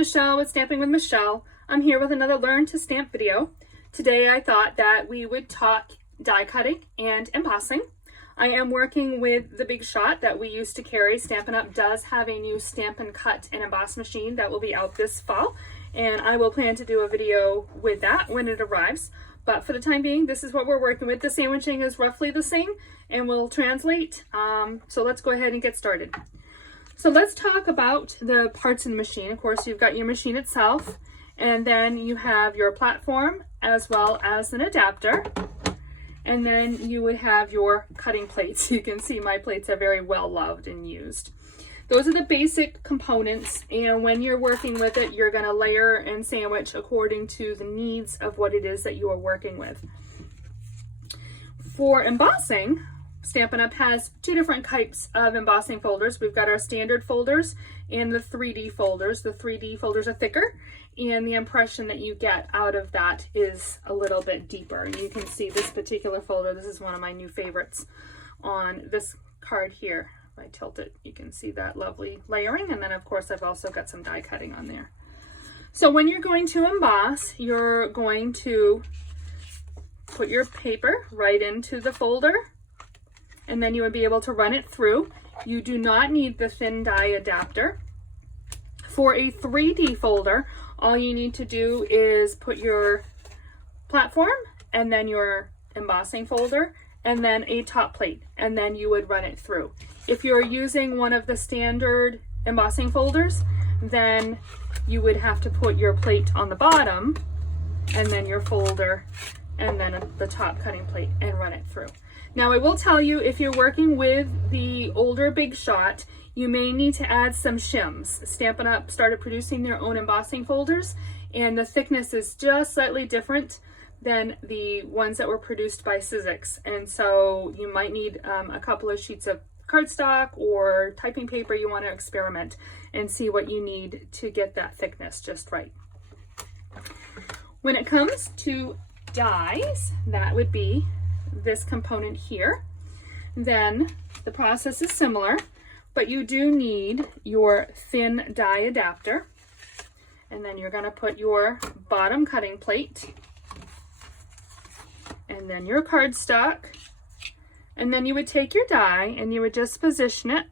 Michelle with Stamping with Michelle. I'm here with another Learn to Stamp video. Today I thought that we would talk die cutting and embossing. I am working with the Big Shot that we used to carry. Stampin' Up! Does have a new Stamp and Cut and Emboss machine that will be out this fall, and I will plan to do a video with that when it arrives. But for the time being, this is what we're working with. The sandwiching is roughly the same and will translate. So let's go ahead and get started. So let's talk about the parts in the machine. Of course, you've got your machine itself, and then you have your platform as well as an adapter. And then you would have your cutting plates. You can see my plates are very well loved and used. Those are the basic components, and when you're working with it, you're going to layer and sandwich according to the needs of what it is that you are working with. For embossing, Stampin' Up! Has two different types of embossing folders. We've got our standard folders and the 3D folders. The 3D folders are thicker, and the impression that you get out of that is a little bit deeper. You can see this particular folder. This is one of my new favorites on this card here. If I tilt it, you can see that lovely layering, and then of course I've also got some die cutting on there. So when you're going to emboss, you're going to put your paper right into the folder, and then you would be able to run it through. You do not need the thin die adapter. For a 3D folder, all you need to do is put your platform and then your embossing folder and then a top plate, and then you would run it through. If you're using one of the standard embossing folders, then you would have to put your plate on the bottom and then your folder and then the top cutting plate and run it through. Now I will tell you, if you're working with the older Big Shot, you may need to add some shims. Stampin' Up! Started producing their own embossing folders, and the thickness is just slightly different than the ones that were produced by Sizzix. And so you might need a couple of sheets of cardstock or typing paper. You want to experiment and see what you need to get that thickness just right. When it comes to dies, that would be this component here. Then the process is similar, but you do need your thin die adapter, and then you're going to put your bottom cutting plate and then your cardstock, and then you would take your die and you would just position it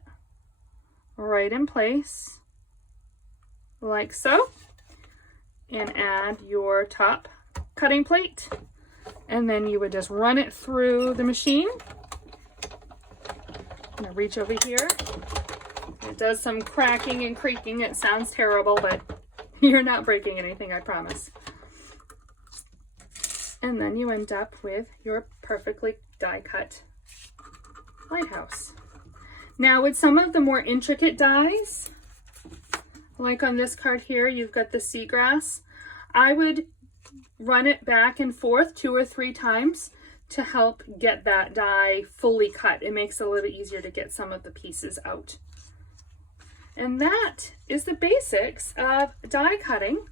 right in place like so, and add your top cutting plate, and then you would just run it through the machine. I'm gonna reach over here. It does some cracking and creaking. It sounds terrible, but you're not breaking anything, I promise. And then you end up with your perfectly die cut lighthouse. Now with some of the more intricate dies, like on this card here, you've got the seagrass. I would run it back and forth 2 or 3 times to help get that die fully cut. It makes it a little easier to get some of the pieces out. And that is the basics of die cutting.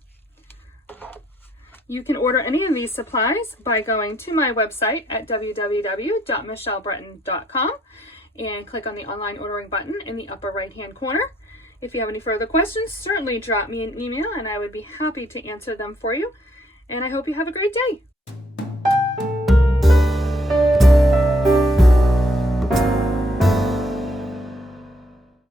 You can order any of these supplies by going to my website at www.michellebreton.com and click on the online ordering button in the upper right hand corner. If you have any further questions, certainly drop me an email and I would be happy to answer them for you. And I hope you have a great day.